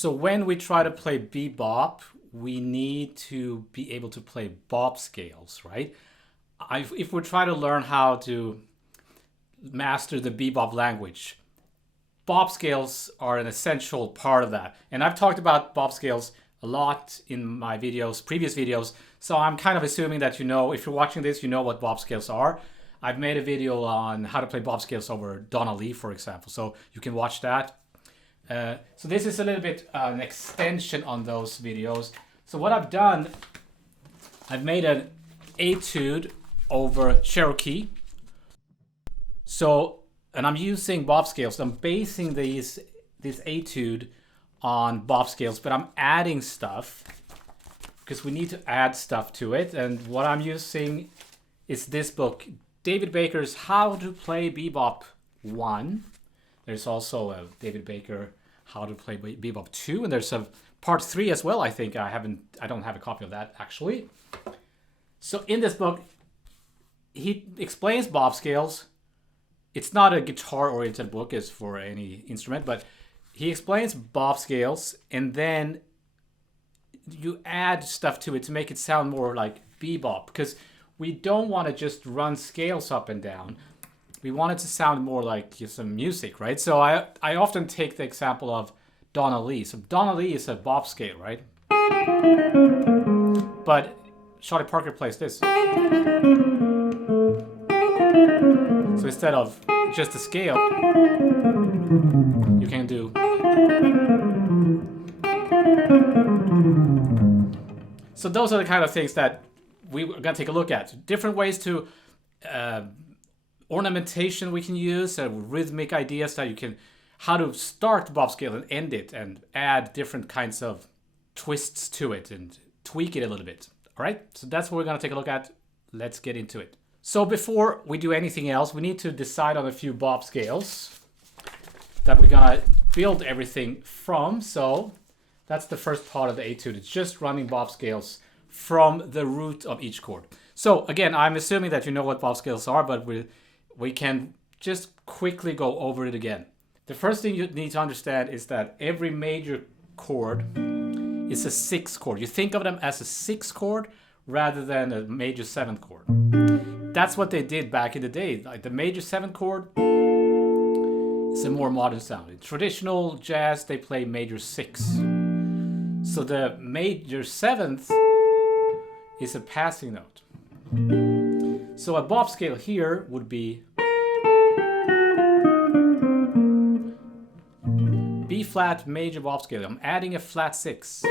So when we try to play bebop, we need to be able to play bop scales, right? If we try to learn how to master the bebop language, bop scales are an essential part of that. And I've talked about bop scales a lot in my videos, previous videos. So I'm kind of assuming that you know, if you're watching this, you know what bop scales are. I've made a video on how to play bop scales over Donna Lee, for example. So you can watch that. So this is a little bit an extension on those videos. So what I've done, I've made an etude over Cherokee. So, and I'm using bop scales. I'm basing this etude on bop scales, but I'm adding stuff because we need to add stuff to it. And what I'm using is this book, David Baker's How to Play Bebop 1. There's also a David Baker How to Play Bebop 2, and there's a part 3 as well. I think I don't have a copy of that actually. So in this book, he explains bop scales. It's not a guitar-oriented book, it's for any instrument, but he explains bop scales, and then you add stuff to it to make it sound more like bebop, because we don't want to just run scales up and down. We want it to sound more like some music, right? So I often take the example of Donna Lee. So Donna Lee is a bop scale, right? But Charlie Parker plays this. So instead of just a scale, you can do. So those are the kind of things that we're going to take a look at. Different ways to ornamentation we can use, rhythmic ideas that you can, how to start the bop scale and end it, and add different kinds of twists to it and tweak it a little bit. All right, so that's what we're going to take a look at. Let's get into it. So before we do anything else, we need to decide on a few bop scales that we're going to build everything from. So that's the first part of the etude. It's just running bop scales from the root of each chord. So again, I'm assuming that you know what bop scales are, but we can just quickly go over it again. The first thing you need to understand is that every major chord is a 6th chord. You think of them as a 6th chord rather than a major 7th chord. That's what they did back in the day. Like the major 7th chord is a more modern sound. In traditional jazz, they play major 6. So the major 7th is a passing note. So a bop scale here would be B flat major bop scale. I'm adding a flat 6.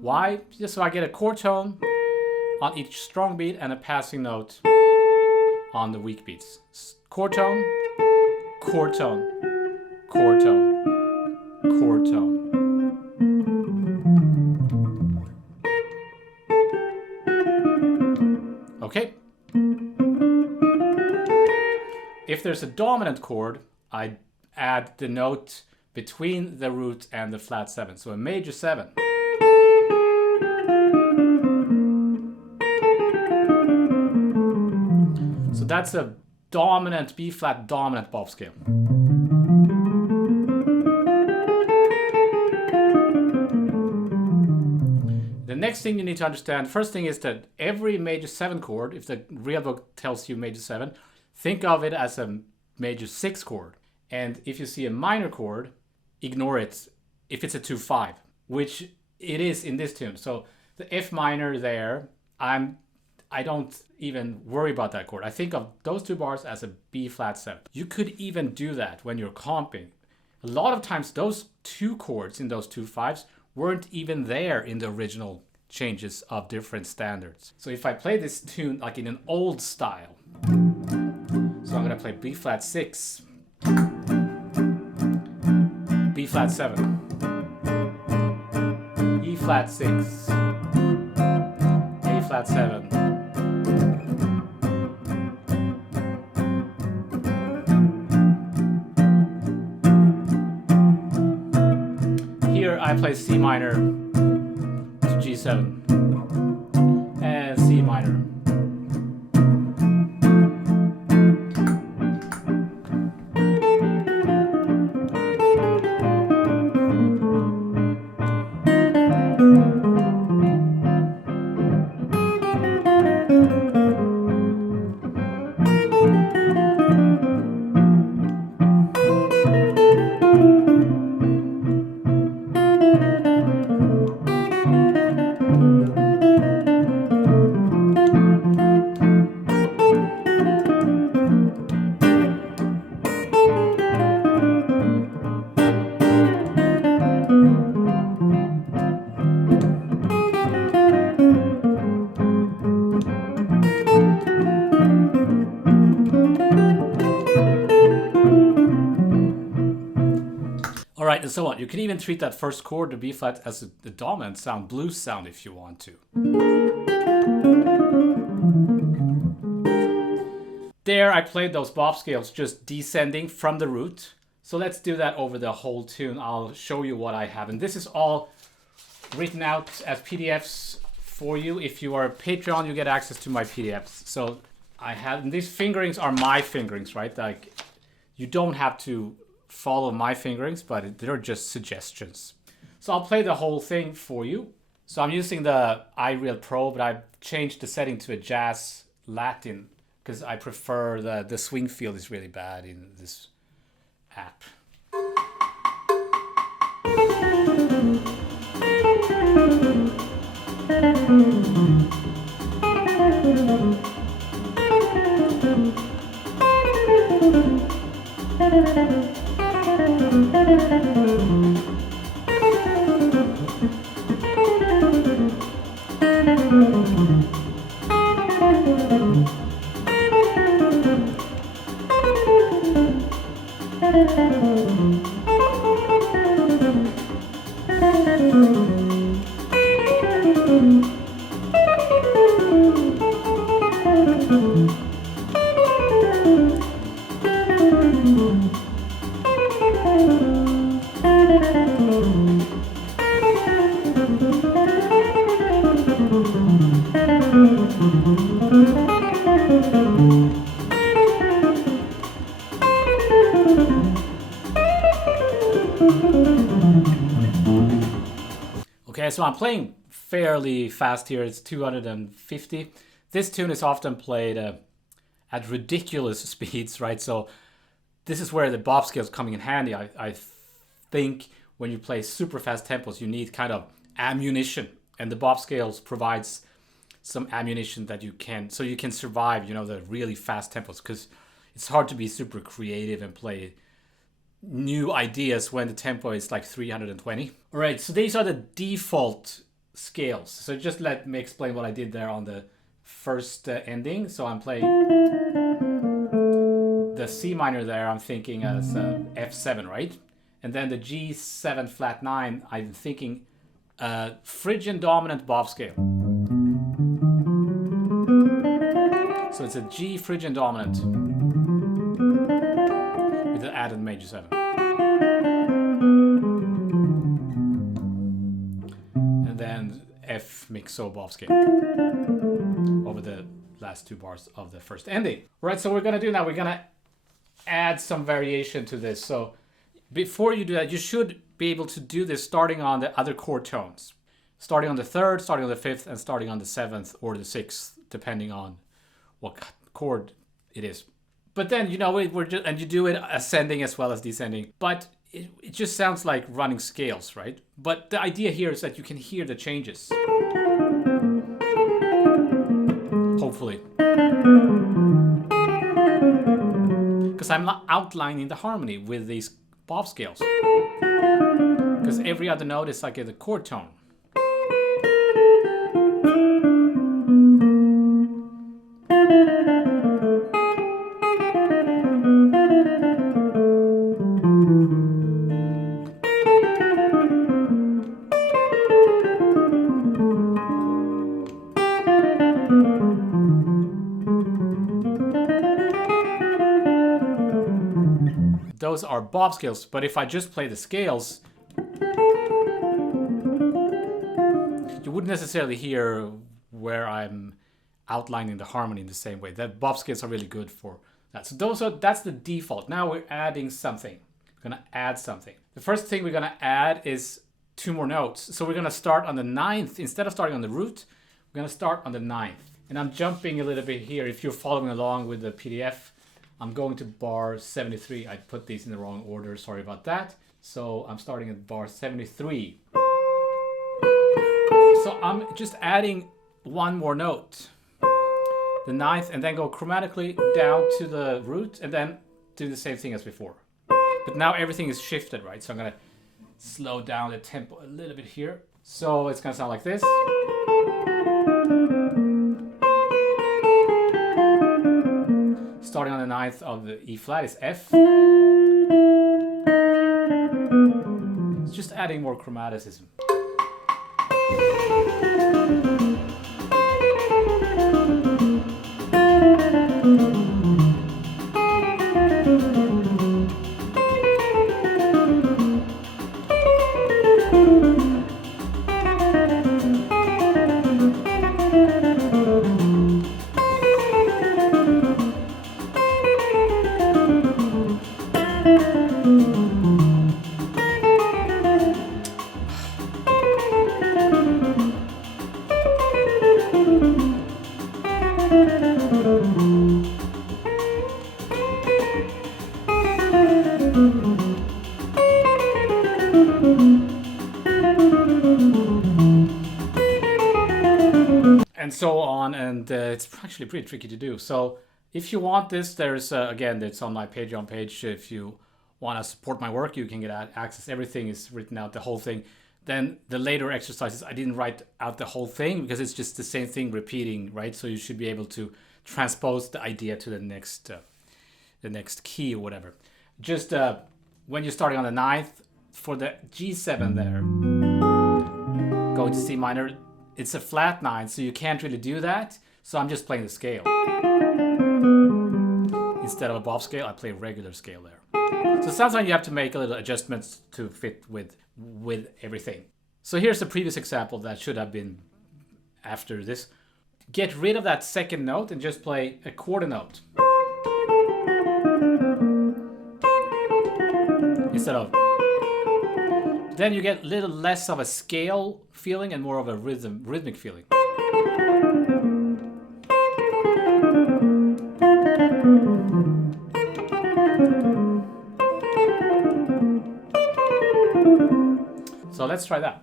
Why? Just so I get a chord tone on each strong beat and a passing note on the weak beats. Chord tone, chord tone, chord tone, chord tone. Okay. If there's a dominant chord, I add the note between the root and the flat 7. So a major 7. So that's a dominant, B flat dominant bop scale. The next thing you need to understand, first thing is that every major 7 chord, if the real book tells you major 7, think of it as a major 6 chord. And if you see a minor chord, ignore it if it's a 2-5, which it is in this tune. So the F minor there, I'm I don't even worry about that chord. I think of those two bars as a B flat 7. You could even do that when you're comping. A lot of times those two chords in those two fives weren't even there in the original changes of different standards. So if I play this tune like in an old style, so I'm gonna play B flat 6, B flat 7, E flat 6, A flat 7. Here I play C minor to G7 and C minor. Alright, and so on. You can even treat that first chord, the B flat, as the dominant sound, blues sound if you want to. There I played those bop scales just descending from the root. So let's do that over the whole tune. I'll show you what I have. And this is all written out as PDFs for you. If you are a Patreon, you get access to my PDFs. So I have, and these fingerings are my fingerings, right? Like, you don't have to follow my fingerings, but they're just suggestions. So I'll play the whole thing for you. So I'm using the iReal Pro, but I've changed the setting to a Jazz Latin because I prefer the swing feel is really bad in this app. Okay, so I'm playing fairly fast here. It's 250. This tune is often played at ridiculous speeds, right? So this is where the bop scale is coming in handy. I think when you play super fast tempos, you need kind of ammunition, and the bop scales provides some ammunition that you can, so you can survive, you know, the really fast tempos, because it's hard to be super creative and play new ideas when the tempo is like 320. All right, so these are the default scales. So just let me explain what I did there on the first ending. So I'm playing the C minor there, I'm thinking as F7, right? And then the G7 flat 9, I'm thinking Phrygian dominant bop scale. So it's a G Phrygian dominant with the added major 7. And then F mixo bop scale over the last two bars of the first ending. Right, so we're gonna do now, we're gonna add some variation to this. So before you do that, you should be able to do this starting on the other chord tones. Starting on the 3rd, starting on the 5th, and starting on the 7th or the 6th, depending on what chord it is. But then, you know, we're just, and you do it ascending as well as descending. But it just sounds like running scales, right? But the idea here is that you can hear the changes. hopefully. Because I'm outlining the harmony with these bob scales. Because every other note is like a chord tone. Those are bob scales, but if I just play the scales, you wouldn't necessarily hear where I'm outlining the harmony in the same way. The bob scales are really good for that. So that's the default. Now we're adding something. We're gonna add something. The first thing we're gonna add is 2 more notes. So we're gonna start on the 9th. Instead of starting on the root, we're gonna start on the 9th. And I'm jumping a little bit here. If you're following along with the PDF, I'm going to bar 73. I put these in the wrong order, sorry about that. So I'm starting at bar 73. So I'm just adding 1 more note, the 9th, and then go chromatically down to the root, and then do the same thing as before. But now everything is shifted, right? So I'm gonna slow down the tempo a little bit here. So it's gonna sound like this. Starting on the 9th of the E flat is F. It's just adding more chromaticism. And so on, and it's actually pretty tricky to do. So if you want this, there's again, it's on my Patreon page. If you want to support my work, you can get access. Everything is written out, the whole thing. Then the later exercises, I didn't write out the whole thing because it's just the same thing repeating, right? So you should be able to transpose the idea to the next key or whatever. Just when you're starting on the 9th, for the G7 there, going to C minor, it's a flat 9, so you can't really do that. So I'm just playing the scale. Instead of a bob scale, I play a regular scale there. So sometimes you have to make a little adjustments to fit with everything. So here's the previous example that should have been after this. Get rid of that second note and just play a quarter note. Instead of... Then you get a little less of a scale feeling and more of a rhythmic feeling. So let's try that.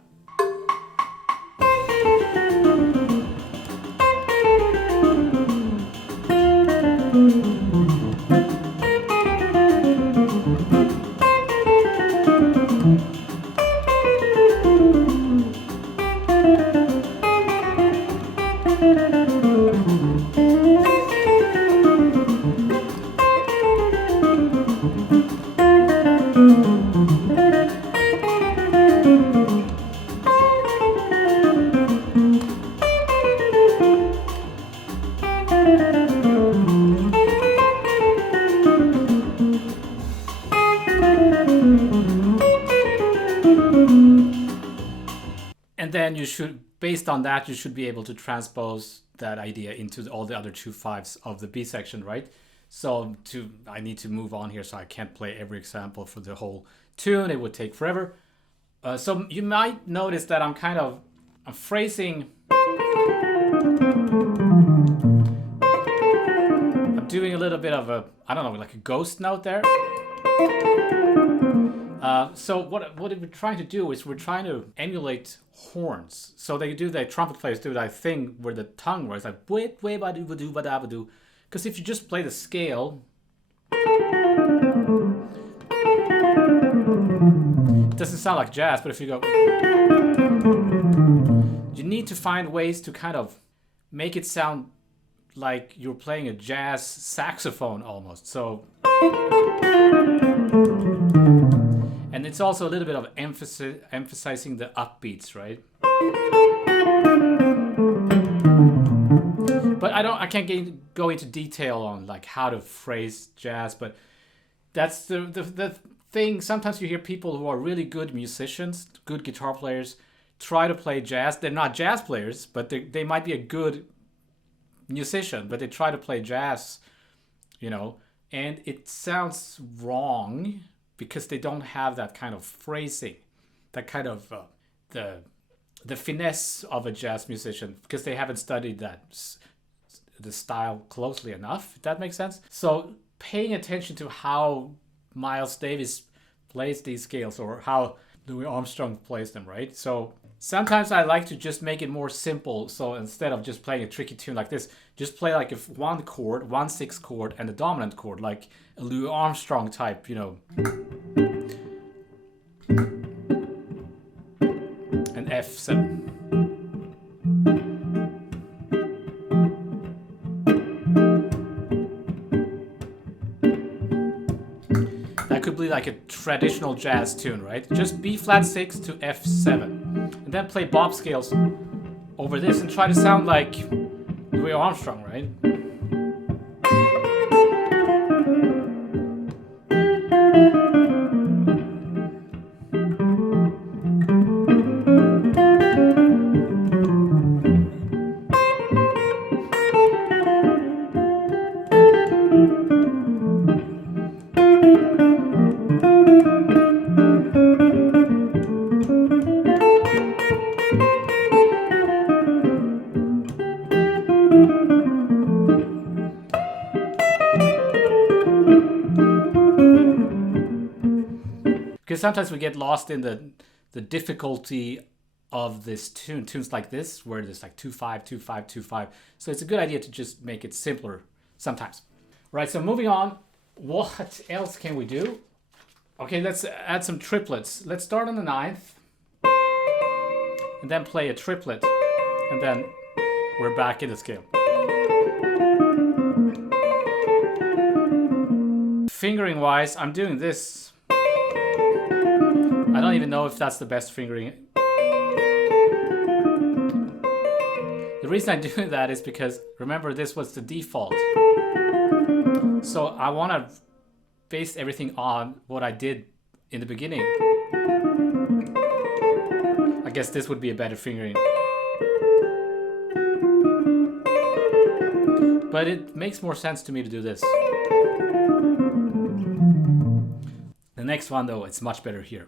And then you should, based on that, you should be able to transpose that idea into all the other 2/5s of the B section, right? So I need to move on here, so I can't play every example for the whole tune. It would take forever. So you might notice that I'm phrasing. I'm doing a little bit of a, I don't know, like a ghost note there. So what we're trying to do is we're trying to emulate horns. So they do, the trumpet players do that thing where the tongue where it's like wait wait ba do ba do ba da ba do. Because if you just play the scale, it doesn't sound like jazz. But if you go, you need to find ways to kind of make it sound like you're playing a jazz saxophone almost. So. And it's also a little bit of emphasizing the upbeats, right? But I can't go into detail on like how to phrase jazz, but that's the thing. Sometimes you hear people who are really good musicians, good guitar players, try to play jazz. They're not jazz players, but they might be a good musician, but they try to play jazz, you know, and it sounds wrong because they don't have that kind of phrasing, that kind of the finesse of a jazz musician, because they haven't studied the style closely enough, if that makes sense. So paying attention to how Miles Davis plays these scales, or how Louis Armstrong plays them, right? So sometimes I like to just make it more simple. So instead of just playing a tricky tune like this, just play like if one chord, 1/6 chord, and a dominant chord, like a Louis Armstrong type, you know, an F7. That could be like a traditional jazz tune, right? Just B flat 6 to F7. And then play bop scales over this and try to sound like Louis Armstrong, right? Because sometimes we get lost in the difficulty of this tunes like this, where there's like 2/5, 2/5, 2/5. So it's a good idea to just make it simpler sometimes. Right, so moving on, what else can we do? Okay, let's add some triplets. Let's start on the 9th, and then play a triplet, and then we're back in the scale. Fingering wise, I'm doing this. I don't even know if that's the best fingering. The reason I'm doing that is because, remember, this was the default. So I want to base everything on what I did in the beginning. I guess this would be a better fingering. But it makes more sense to me to do this. The next one, though, it's much better here.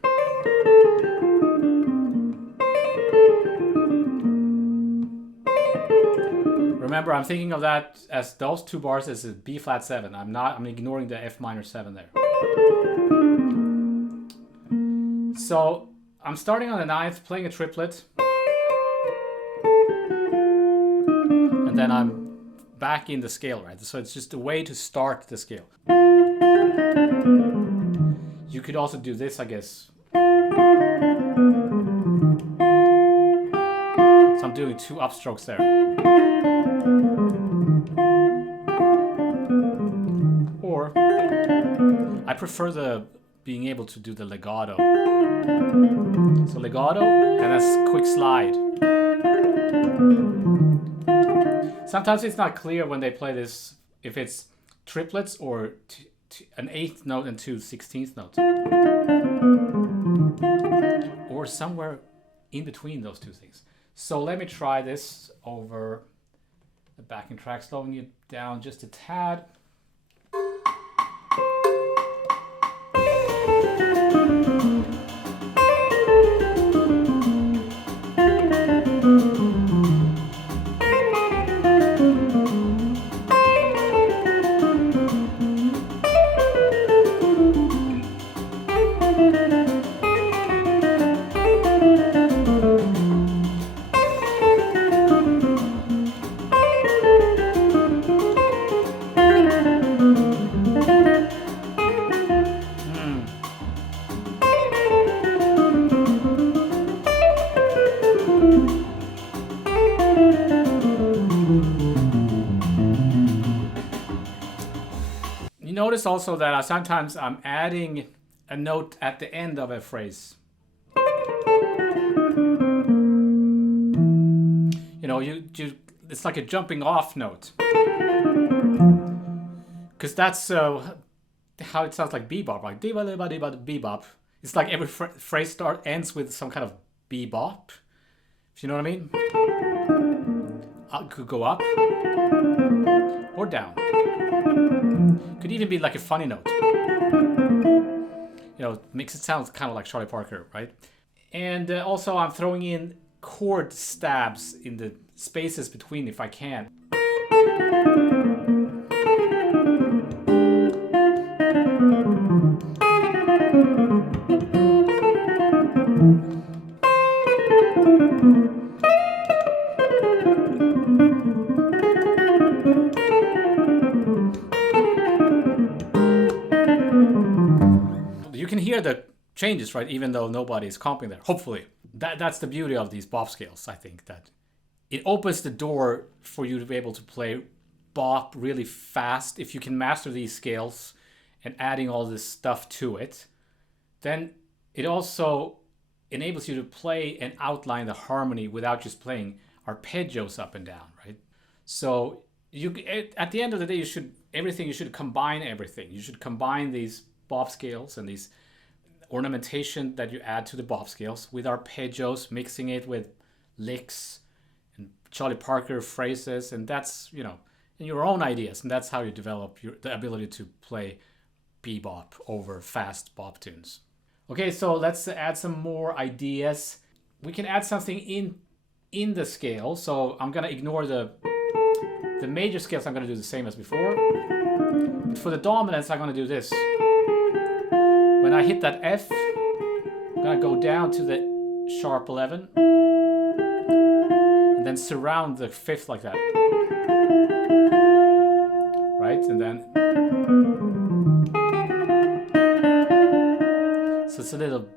Remember, I'm thinking of that as those two bars as a B flat 7. I'm ignoring the F minor 7 there. So I'm starting on the 9th, playing a triplet. And then I'm back in the scale, right? So it's just a way to start the scale. You could also do this, I guess. So I'm doing 2 upstrokes there. Or I prefer being able to do the legato. So legato and a quick slide. Sometimes it's not clear when they play this if it's triplets or an 8th note and 2 16th notes. Or somewhere in between those two things. So let me try this over the backing track, slowing it down just a tad. notice also that sometimes I'm adding a note at the end of a phrase. You know, it's like a jumping off note. Because that's how it sounds like bebop, like bebop. It's like every phrase ends with some kind of bebop, if you know what I mean. Could go up or down. Could even be like a funny note. You know, makes it sound kind of like Charlie Parker, right? And also I'm throwing in chord stabs in the spaces between if I can. You can hear the changes, right? Even though nobody is comping there, hopefully. That's the beauty of these bop scales, I think, that it opens the door for you to be able to play bop really fast. If you can master these scales and adding all this stuff to it, then it also enables you to play and outline the harmony without just playing arpeggios up and down, right? So at the end of the day, you should combine everything. You should combine these bop scales and these ornamentation that you add to the bop scales with arpeggios, mixing it with licks and Charlie Parker phrases, and that's, you know, your own ideas, and that's how you develop the ability to play bebop over fast bop tunes. Okay, so let's add some more ideas. We can add something in the scale. So I'm gonna ignore the major scales. I'm gonna do the same as before. But for the dominants, I'm gonna do this. When I hit that F, I'm gonna go down to the sharp 11 and then surround the fifth like that. Right? And then so it's a little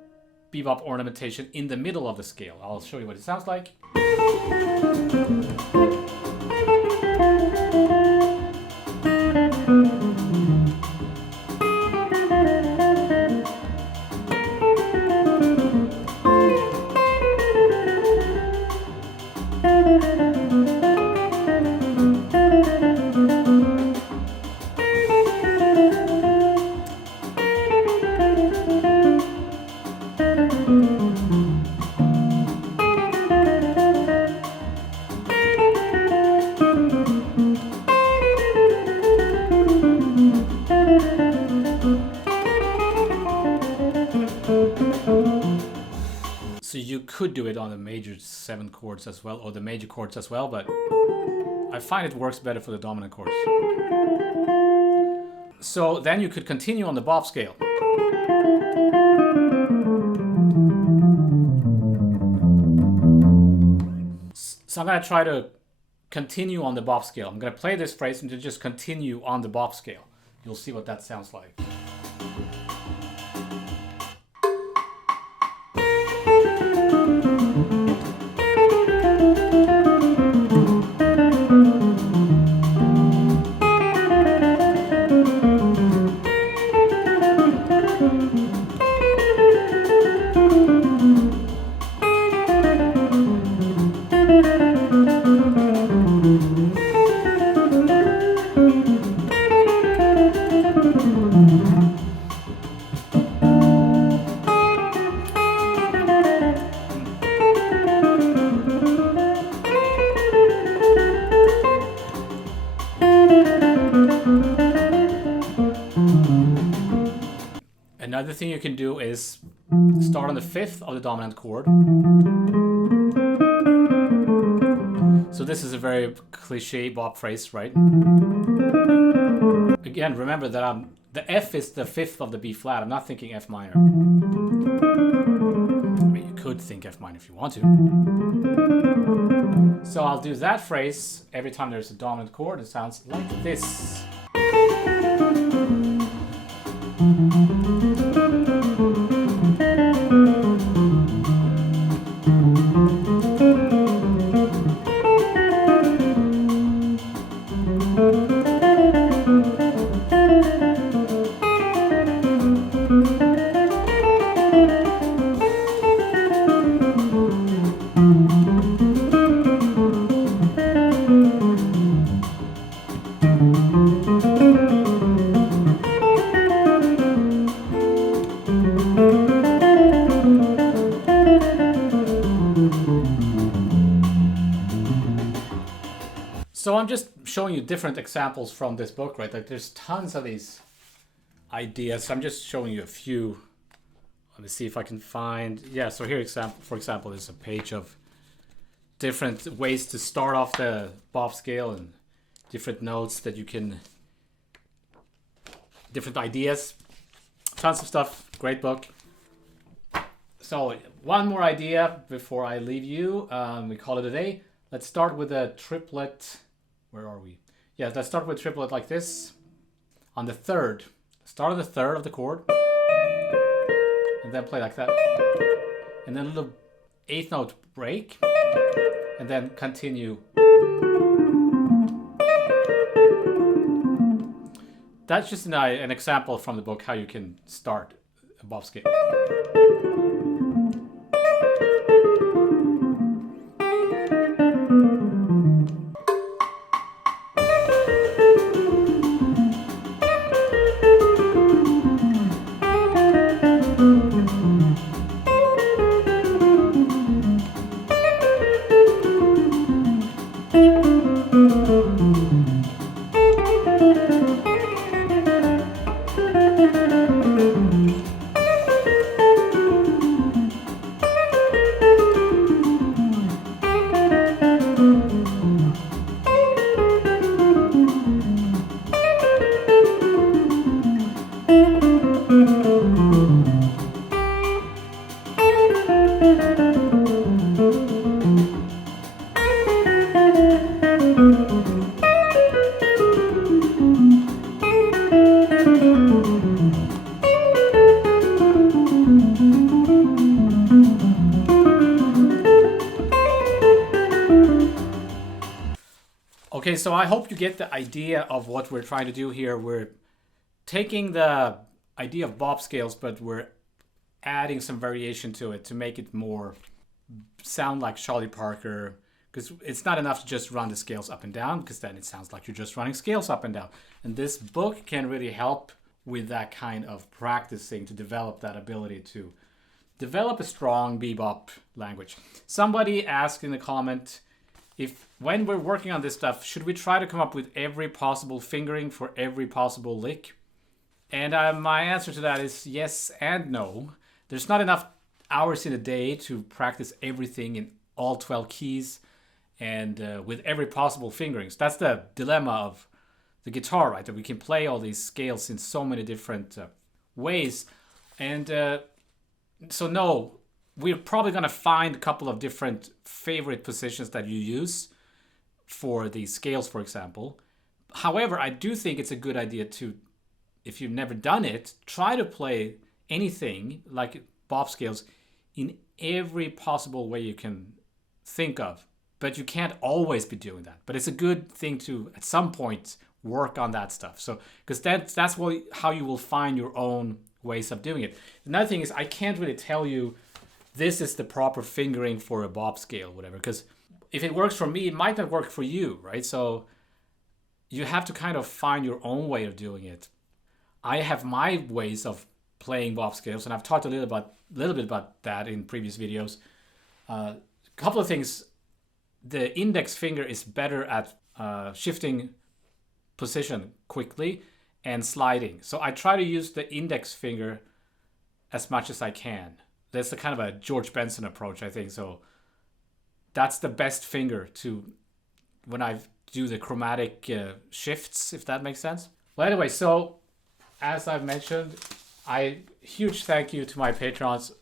bebop ornamentation in the middle of the scale. I'll show you what it sounds like. So you could do it on the major 7 chords as well, or the major chords as well, but I find it works better for the dominant chords. So then you could continue on the bop scale. So I'm going to try to continue on the bop scale. I'm going to play this phrase and to just continue on the bop scale. You'll see what that sounds like. Another thing you can do is start on the 5th of the dominant chord. So this is a very cliche bop phrase, right? Again, remember that the F is the 5th of the B flat. I'm not thinking F minor. I mean, you could think F minor if you want to. So I'll do that phrase every time there's a dominant chord. It sounds like this. showing you different examples from this book, right? Like there's tons of these ideas. So I'm just showing you a few. Let me see if I can find. Yeah, so here, for example, there's a page of different ways to start off the bob scale and different notes that you can, different ideas, tons of stuff. Great book. So one more idea before I leave you. We call it a day. Let's start with a triplet. Where are we? Yeah, let's start with a triplet like this. On the third. Start on the third of the chord. And then play like that. And then a little eighth note break. And then continue. That's just an example from the book how you can start a bob scale. Okay, so I hope you get the idea of what we're trying to do here. We're taking the idea of bob scales, but we're adding some variation to it to make it more sound like Charlie Parker, because it's not enough to just run the scales up and down, because then it sounds like you're just running scales up and down. And this book can really help with that kind of practicing to develop that ability to develop a strong bebop language. Somebody asked in the comment, if when we're working on this stuff, should we try to come up with every possible fingering for every possible lick? And my answer to that is yes and no. There's not enough hours in a day to practice everything in all 12 keys and with every possible fingerings. That's the dilemma of the guitar, right? That we can play all these scales in so many different ways. And so no, we're probably going to find a couple of different favorite positions that you use for these scales, for example. However, I do think it's a good idea to, if you've never done it, try to play anything like bob scales in every possible way you can think of. But you can't always be doing that. But it's a good thing to, at some point, work on that stuff. So, because that's how you will find your own ways of doing it. Another thing is, I can't really tell you this is the proper fingering for a bob scale, whatever. Because if it works for me, it might not work for you, right? So you have to kind of find your own way of doing it. I have my ways of playing bob scales, and I've talked a little bit about that in previous videos. A couple of things. The index finger is better at shifting position quickly and sliding. So I try to use the index finger as much as I can. That's a kind of a George Benson approach, I think. So that's the best finger to when I do the chromatic shifts, if that makes sense. Well, anyway, so as I've mentioned, huge thank you to my patrons.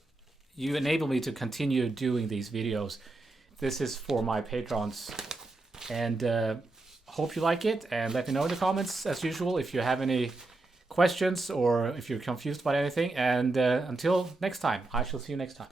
You enable me to continue doing these videos. This is for my patrons, and hope you like it, and let me know in the comments as usual if you have any questions or if you're confused about anything. And until next time, I shall see you next time.